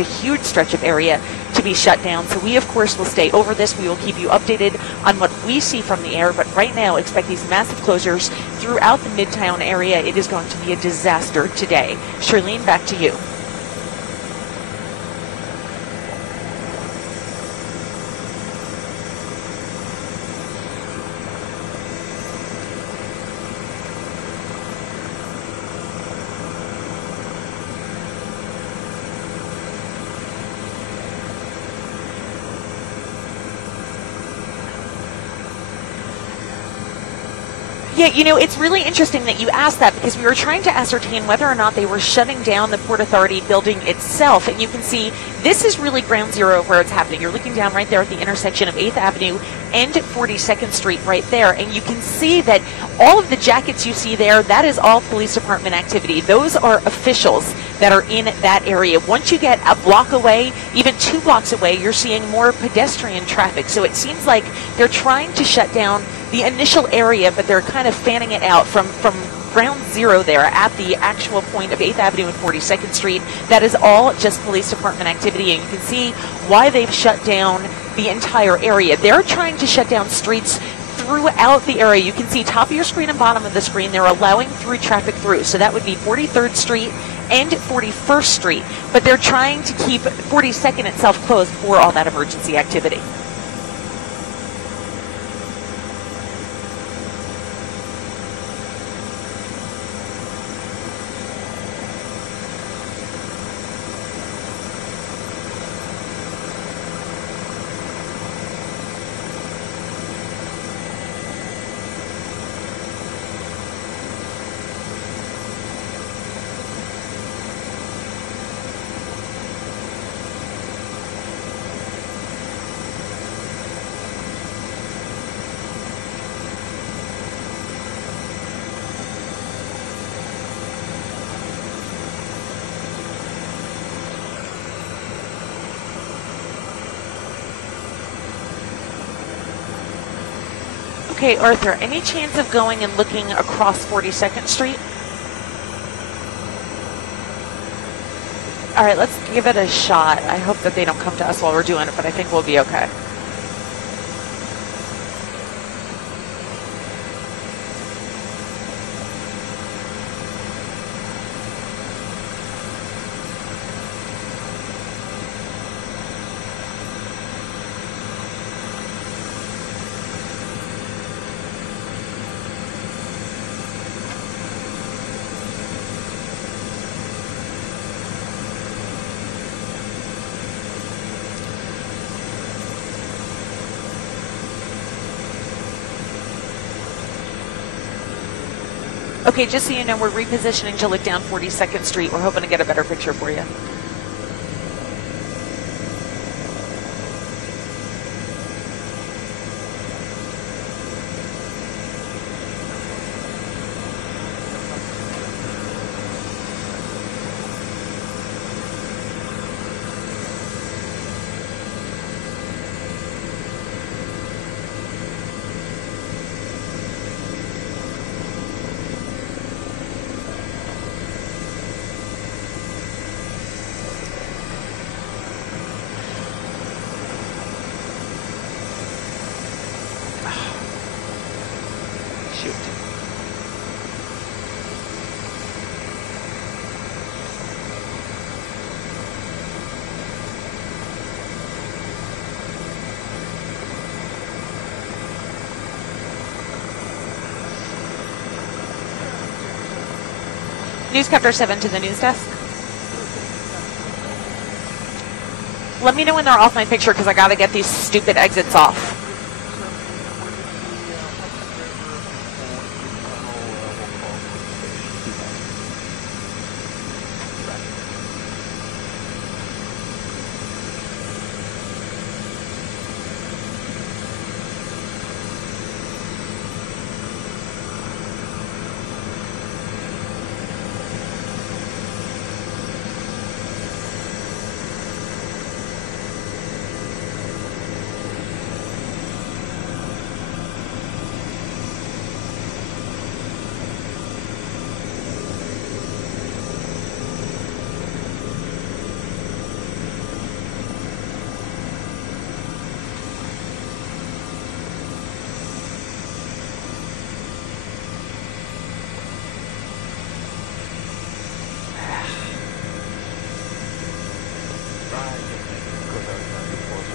a huge stretch of area to be shut down. So we, of course, will stay over this. We will keep you updated on what we see from the air. But right now, expect these massive closures throughout the Midtown area. It is going to be a disaster today. Charlene, back to you. Yeah, you know, it's really interesting that you asked that because we were trying to ascertain whether or not they were shutting down the Port Authority building itself. And you can see this is really ground zero of where it's happening. You're looking down right there at the intersection of 8th Avenue and 42nd Street right there. And you can see that all of the jackets you see there, that is all police department activity. Those are officials that are in that area. Once you get a block away, even 2 blocks away, you're seeing more pedestrian traffic. So it seems like they're trying to shut down the initial area, but they're kind of fanning it out from ground zero there at the actual point of 8th Avenue and 42nd Street. That is all just police department activity, and you can see why they've shut down the entire area. They're trying to shut down streets throughout the area. You can see top of your screen and bottom of the screen, they're allowing through traffic through. So that would be 43rd Street and 41st Street, but they're trying to keep 42nd itself closed for all that emergency activity. Okay, Arthur, any chance of going and looking across 42nd Street? All right, let's give it a shot. I hope that they don't come to us while we're doing it, but I think we'll be okay. Okay, just so you know, we're repositioning to look down 42nd Street. We're hoping to get a better picture for you. Newscapter 7 to the news desk. Let me know when they're off my picture because I got to get these stupid exits off.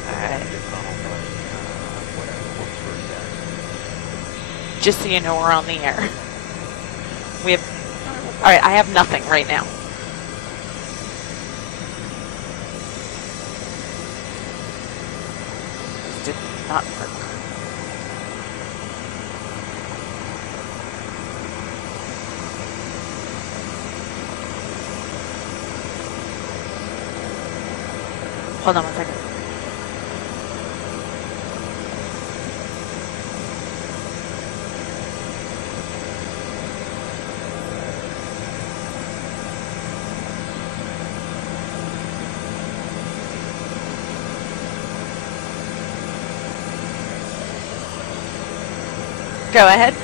Alright. Just so you know, we're on the air. We have... Alright, I have nothing right now. This did not work. Hold on one second. Go ahead.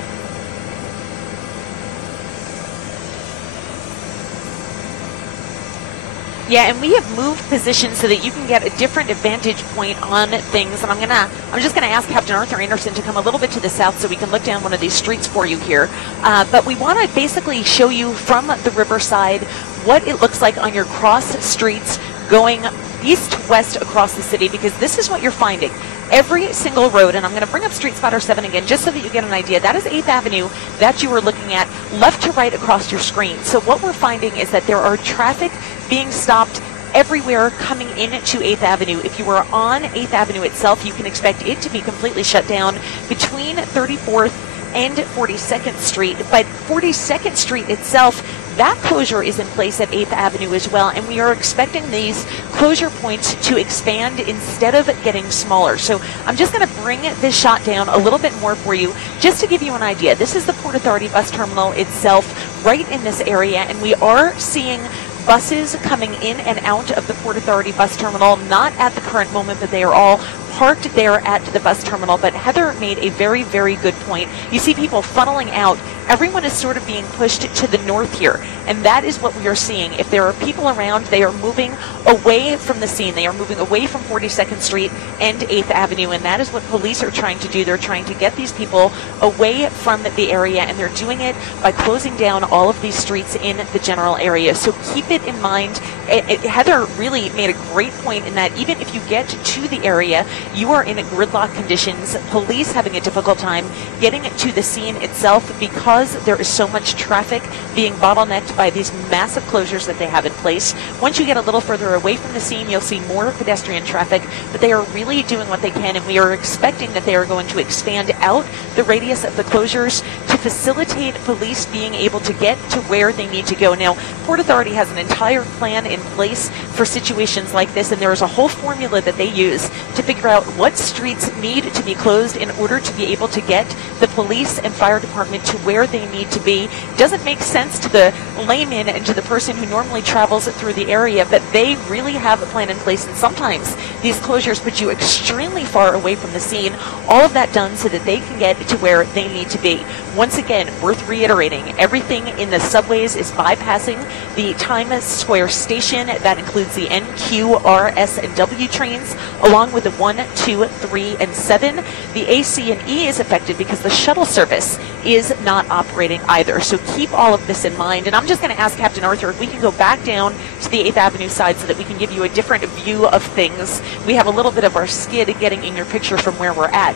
Yeah, and we have moved positions so that you can get a different vantage point on things. And I'm just gonna ask Captain Arthur Anderson to come a little bit to the south so we can look down one of these streets for you here. But we want to basically show you from the riverside what it looks like on your cross streets going east-west across the city, because this is what you're finding. Every single road, and I'm going to bring up Street Spotter 7 again just so that you get an idea. That is 8th Avenue that you were looking at left to right across your screen. So what we're finding is that there are traffic being stopped everywhere coming into 8th Avenue. If you were on 8th Avenue itself, you can expect it to be completely shut down between 34th and 42nd Street. But 42nd Street itself, that closure is in place at 8th Avenue as well, and we are expecting these closure points to expand instead of getting smaller. So I'm just going to bring this shot down a little bit more for you, just to give you an idea. This is the Port Authority bus terminal itself, right in this area, and we are seeing buses coming in and out of the Port Authority bus terminal, not at the current moment, but they are all parked there at the bus terminal. But Heather made a very, very good point. You see people funneling out. Everyone is sort of being pushed to the north here, and that is what we are seeing. If there are people around, they are moving away from the scene. They are moving away from 42nd Street and 8th Avenue, and that is what police are trying to do. They're trying to get these people away from the area, and they're doing it by closing down all of these streets in the general area. So keep it in mind. Heather really made a great point in that even if you get to the area, you are in gridlock conditions. Police having a difficult time getting to the scene itself because there is so much traffic being bottlenecked by these massive closures that they have in place. Once you get a little further away from the scene, you'll see more pedestrian traffic, but they are really doing what they can, and we are expecting that they are going to expand out the radius of the closures to facilitate police being able to get to where they need to go. Now, Port Authority has an entire plan in place for situations like this, and there is a whole formula that they use to figure out what streets need to be closed in order to be able to get the police and fire department to where they need to be. It doesn't make sense to the layman and to the person who normally travels through the area, but they really have a plan in place, and sometimes these closures put you extremely far away from the scene. All of that done so that they can get to where they need to be. Once again, worth reiterating, everything in the subways is bypassing the Times Square station. That includes the N, Q, R, S, and W trains, along with the 1, 2, 3, and 7. The A, C, and E is affected because the shuttle service is not operating either. So keep all of this in mind. And I'm just going to ask Captain Arthur if we can go back down to the 8th Avenue side so that we can give you a different view of things. We have a little bit of our skid getting in your picture from where we're at.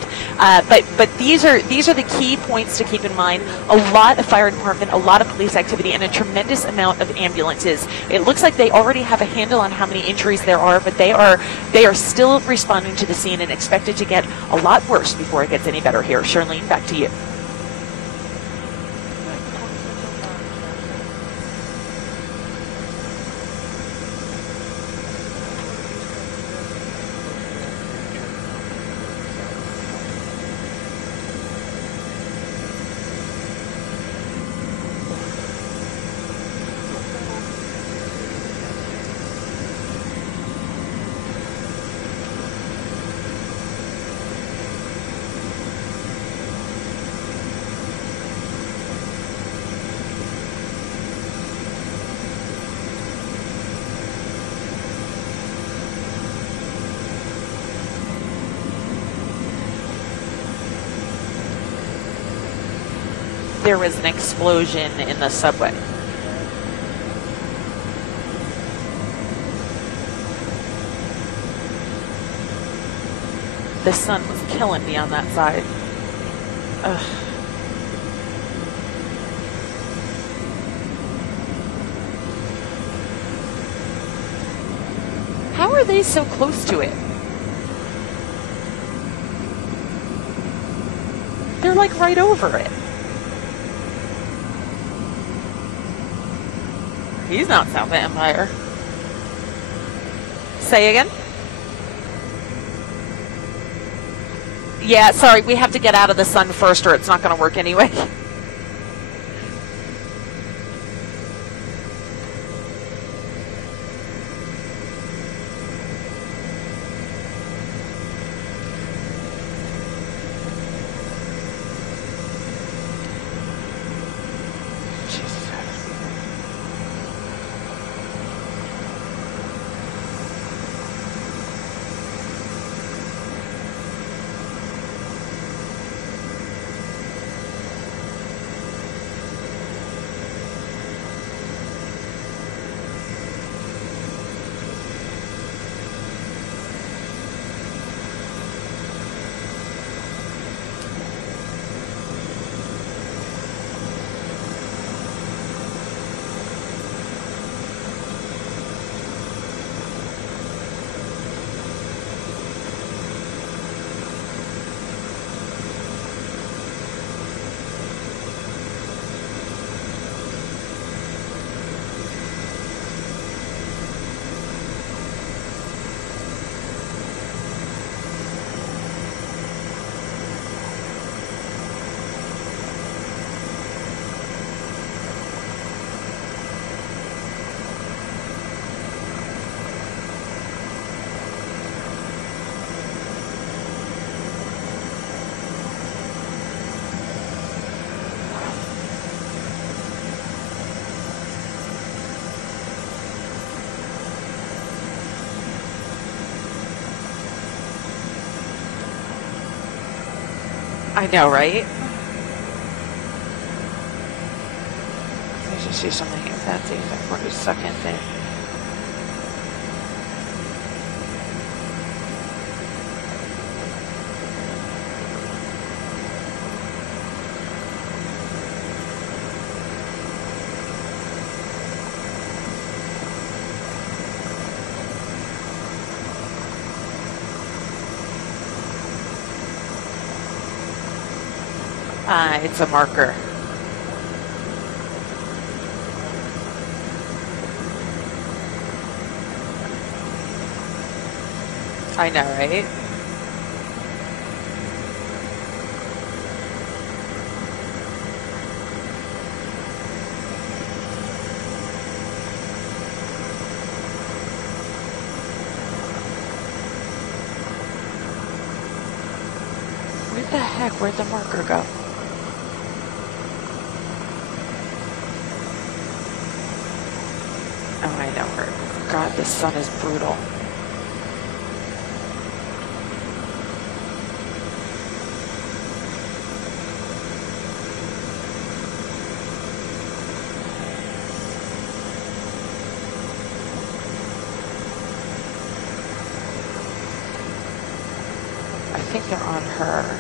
But these are the key points to keep in mind. A lot of fire department, a lot of police activity, and a tremendous amount of ambulances. It looks like they already have a handle on how many injuries there are, but they are still responding to the scene and expected to get a lot worse before it gets any better here. Charlene, back to you. There was an explosion in the subway. the sun was killing me on that side. Ugh. How are they so close to it? They're like right over it. He's not South Empire. Say again? Yeah, sorry, we have to get out of the sun first or it's not going to work anyway. I know, right? I just see something if that's the 42nd thing. It's a marker. I know, right? Where the heck? Where'd the marker go? Oh, I know her. God, this sun is brutal. I think they're on her.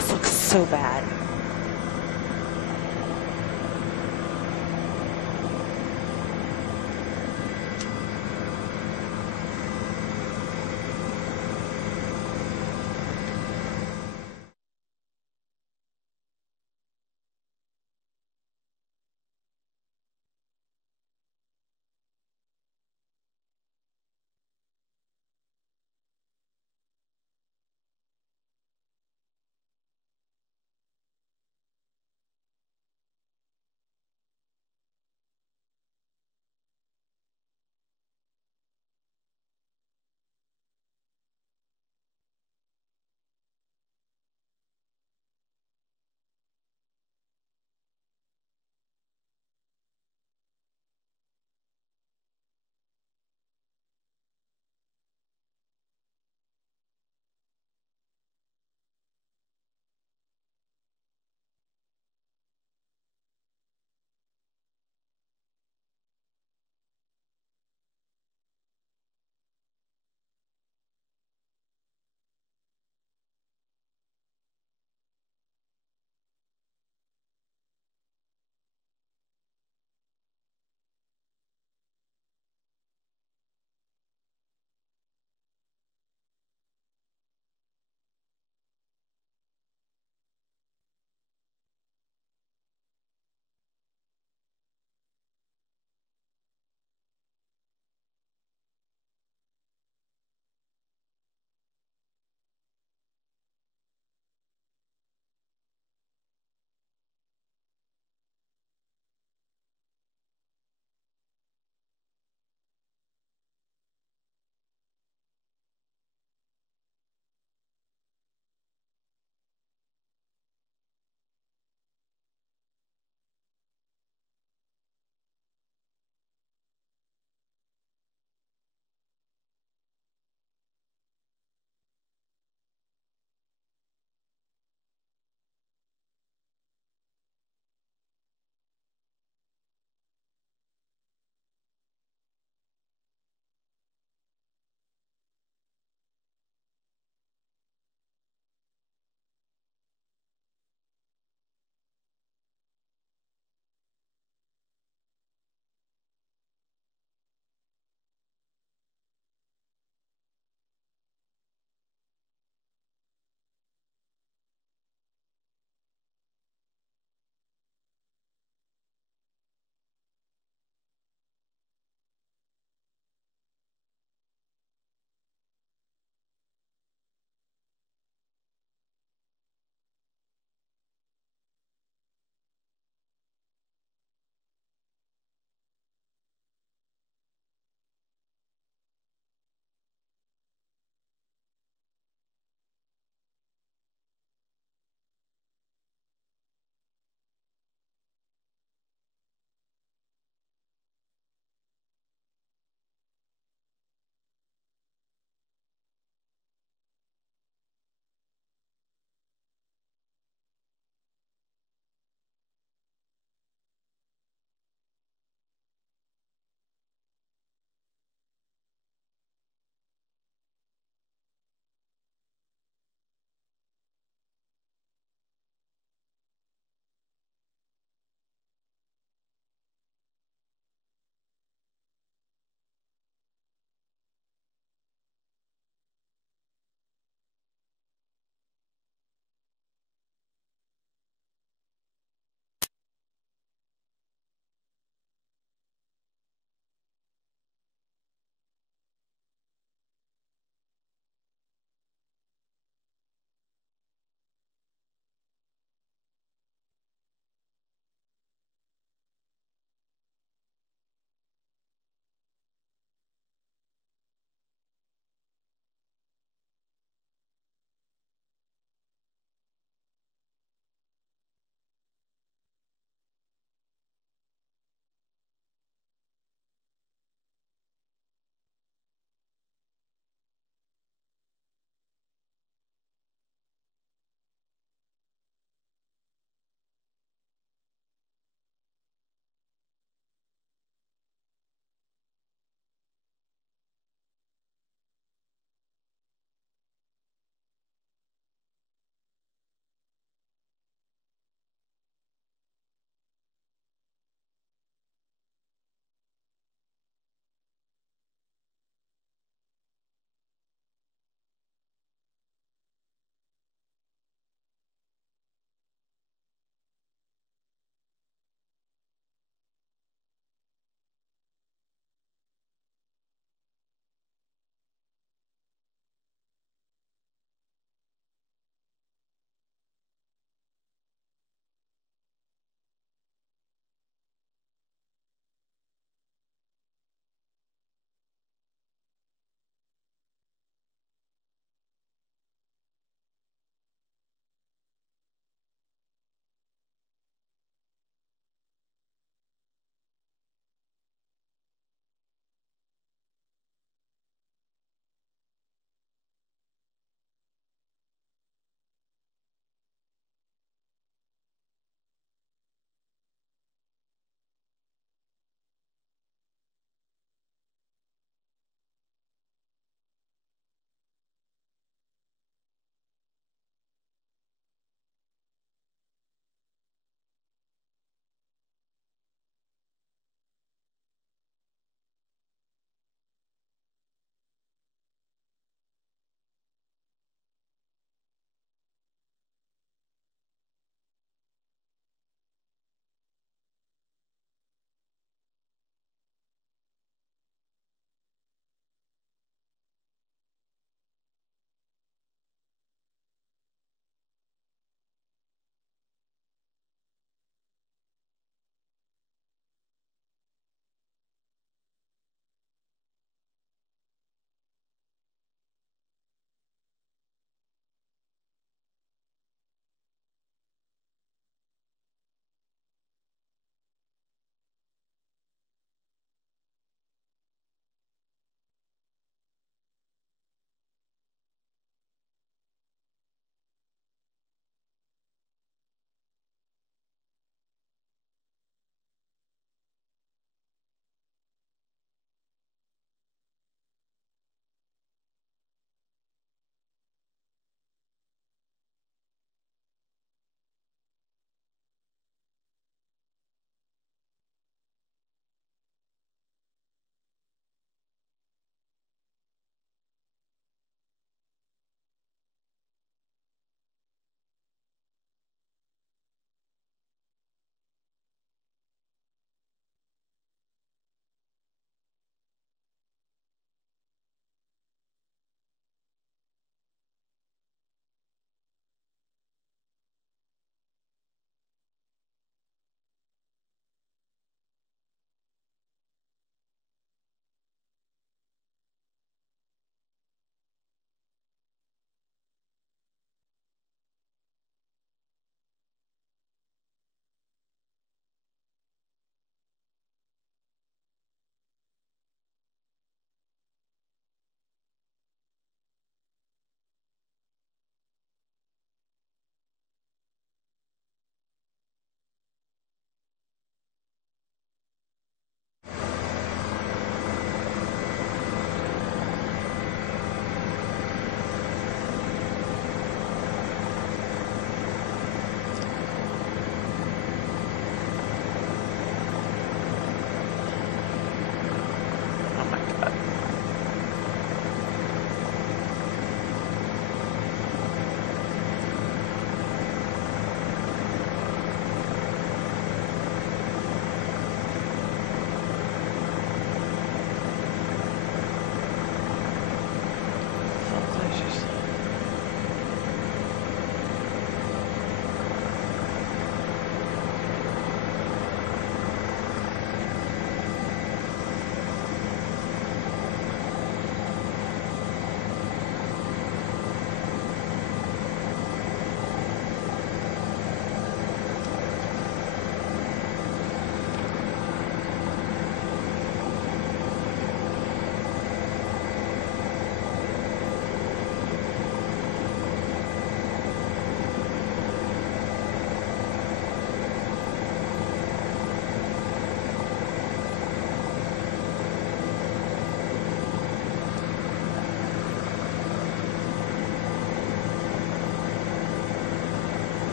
This looks so bad.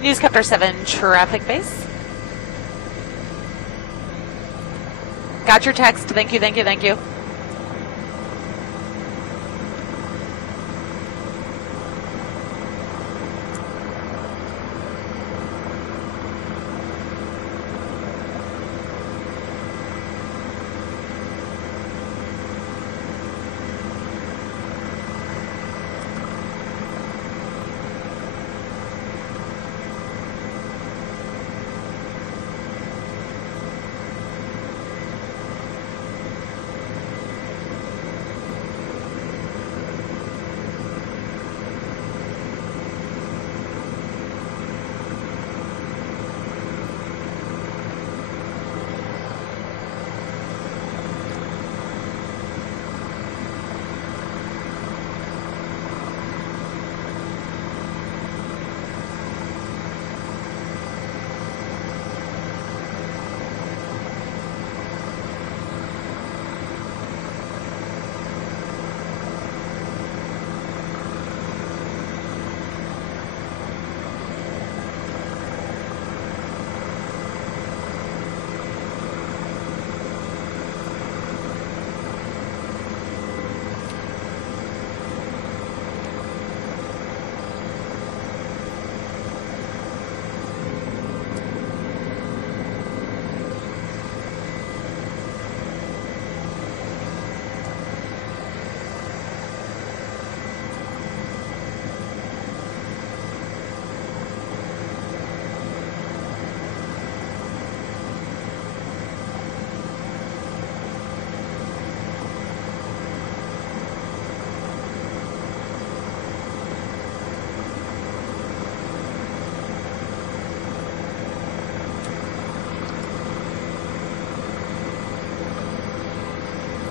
Newscopter 7 traffic base. Got your text. Thank you, thank you, thank you.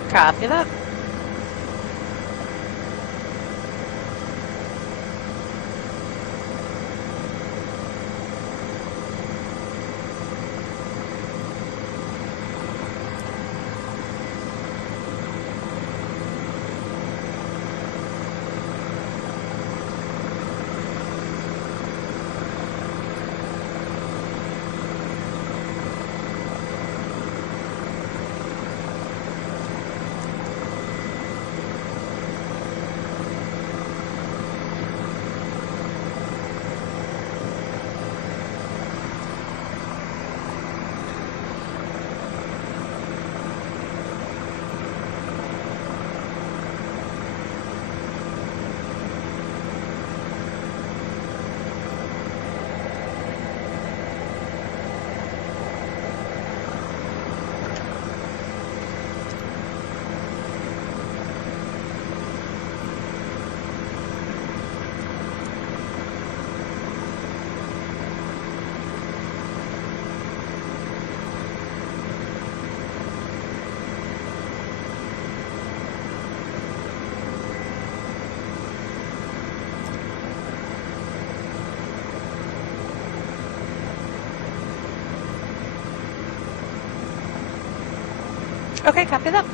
Copy that. Okay, copy that.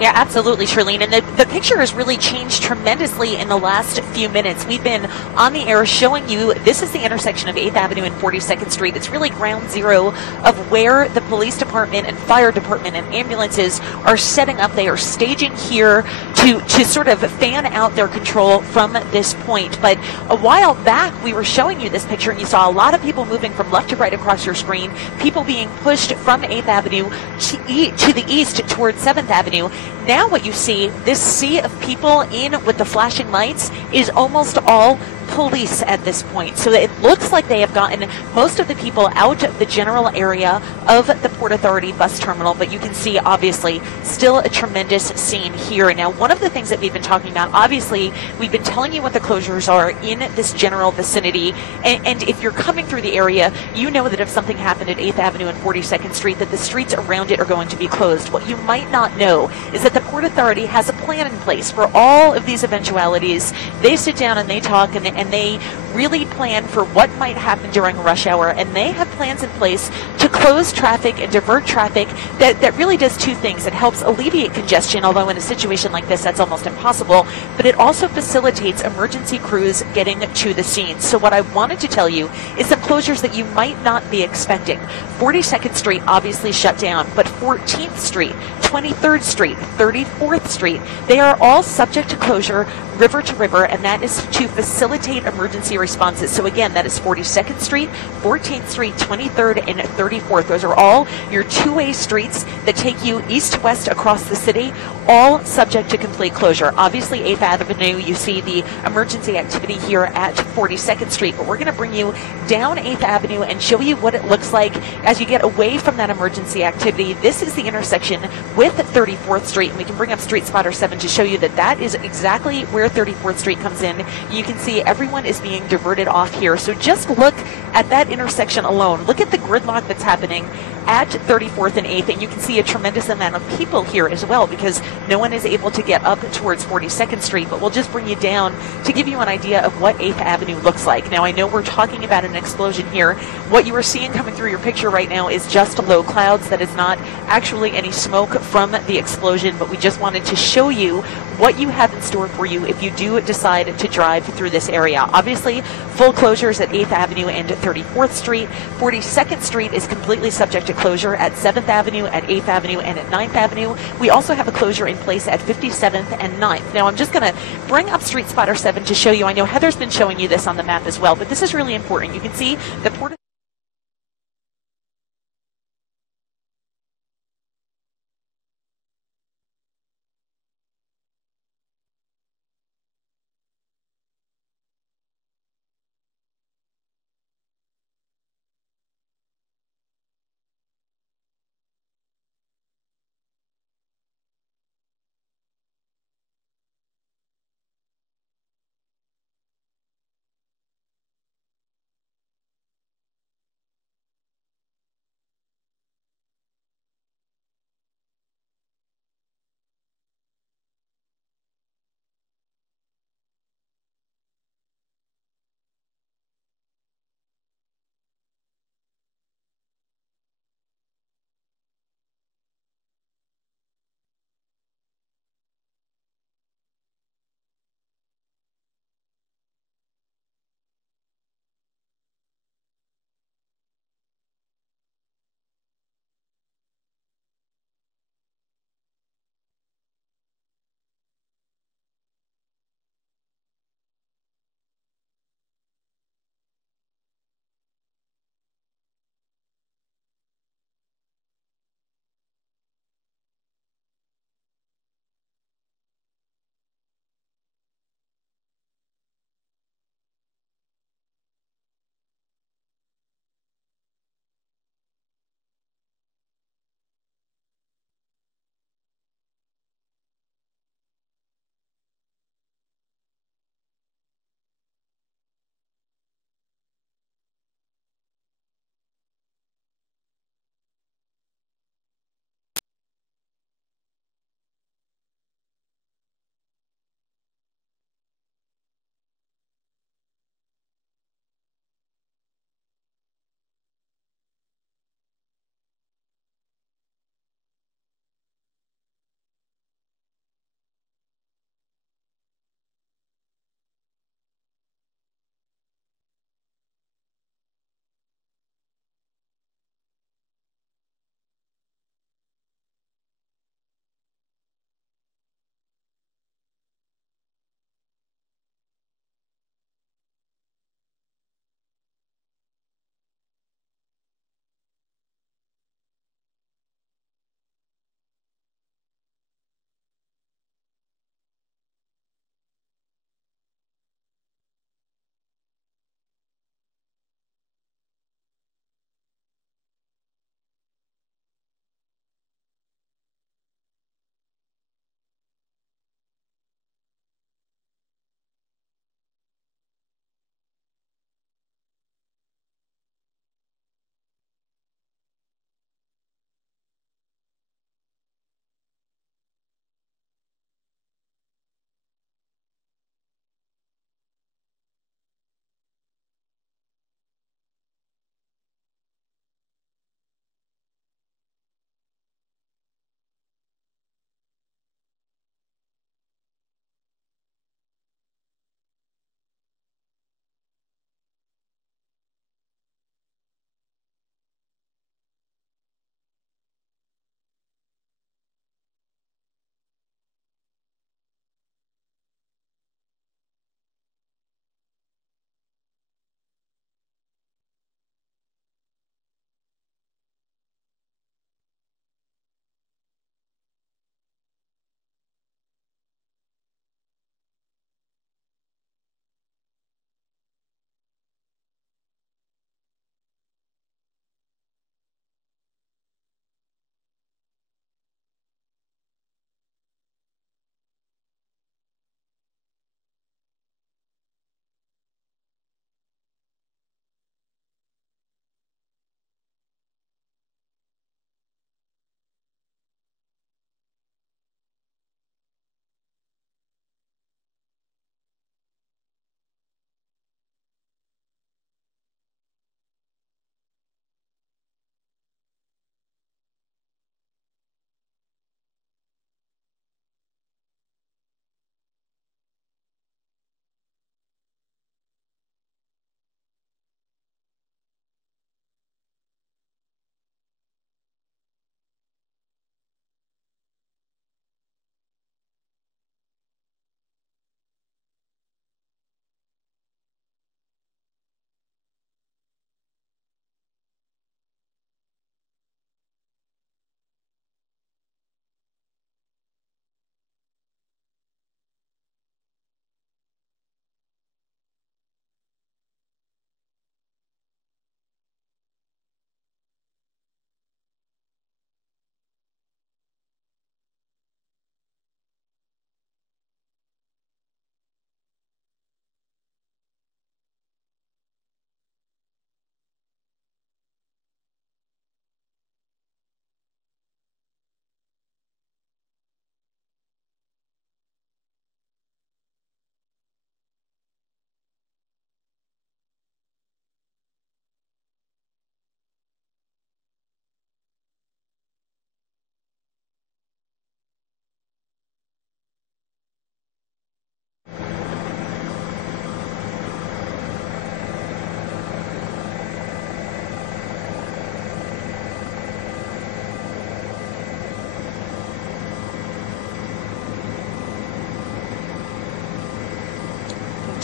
Yeah, absolutely, Charlene. And the picture has really changed tremendously in the last few minutes. We've been on the air showing you this is the intersection of 8th Avenue and 42nd Street. It's really ground zero of where the police department and fire department and ambulances are setting up. They are staging here to sort of fan out their control from this point. But a while back, we were showing you this picture, and you saw a lot of people moving from left to right across your screen, people being pushed from 8th Avenue to the east towards 7th Avenue. Now what you see, this sea of people in with the flashing lights, is almost all police at this point. So it looks like they have gotten most of the people out of the general area of the Port Authority bus terminal, but you can see obviously still a tremendous scene here. Now, one of the things that we've been talking about, obviously we've been telling you what the closures are in this general vicinity, and if you're coming through the area, you know that if something happened at 8th Avenue and 42nd Street, that the streets around it are going to be closed. What you might not know is that the Port Authority has a plan in place for all of these eventualities. They sit down and they talk, and they really plan for what might happen during rush hour, and they have plans in place to close traffic and divert traffic that really does two things. It helps alleviate congestion, although in a situation like this that's almost impossible, but it also facilitates emergency crews getting to the scene. So what I wanted to tell you is some closures that you might not be expecting. 42nd Street obviously shut down, but 14th Street, 23rd Street, 34th Street, they are all subject to closure river to river, and that is to facilitate emergency responses. So again, that is 42nd Street, 14th Street, 23rd, and 34th. Those are all your two-way streets that take you east-west across the city, all subject to complete closure. Obviously, 8th Avenue, you see the emergency activity here at 42nd Street, but we're going to bring you down 8th Avenue and show you what it looks like as you get away from that emergency activity. This is the intersection with 34th Street, and we can bring up Street Spotter 7 to show you that that is exactly where 34th Street comes in. You can see everyone is being diverted off here. So just look at that intersection alone. Look at the gridlock that's happening at 34th and 8th, and you can see a tremendous amount of people here as well because no one is able to get up towards 42nd Street, but we'll just bring you down to give you an idea of what 8th Avenue looks like. Now, I know we're talking about an explosion here. What you are seeing coming through your picture right now is just low clouds. That is not actually any smoke from the explosion, but we just wanted to show you what you have in store for you if you do decide to drive through this area. Obviously, full closures at 8th Avenue and 34th Street. 42nd Street is completely subject to closure at 7th Avenue, at 8th Avenue, and at 9th Avenue. We also have a closure in place at 57th and 9th. Now, I'm just going to bring up Street Spotter 7 to show you. I know Heather's been showing you this on the map as well, but this is really important. You can see the Port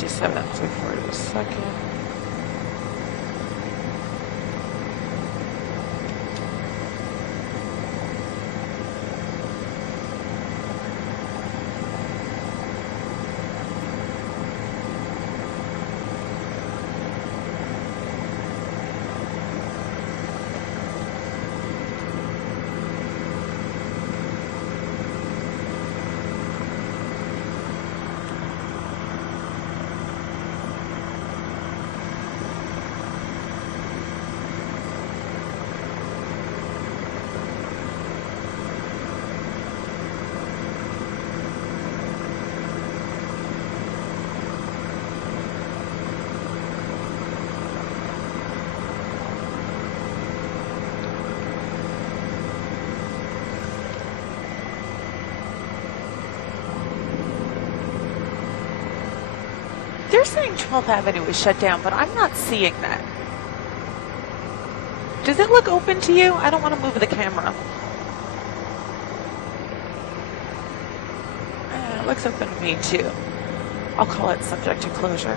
57th to 42nd. They're saying 12th Avenue is shut down, but I'm not seeing that. Does it look open to you? I don't want to move the camera. It looks open to me too. I'll call it subject to closure.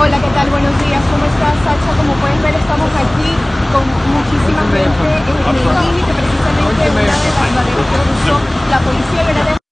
Hola, ¿qué tal? Buenos días. ¿Cómo estás, Sacha? Como pueden ver, estamos aquí con muchísima gente en el límite precisamente de una de las barreras que cruzó la policía.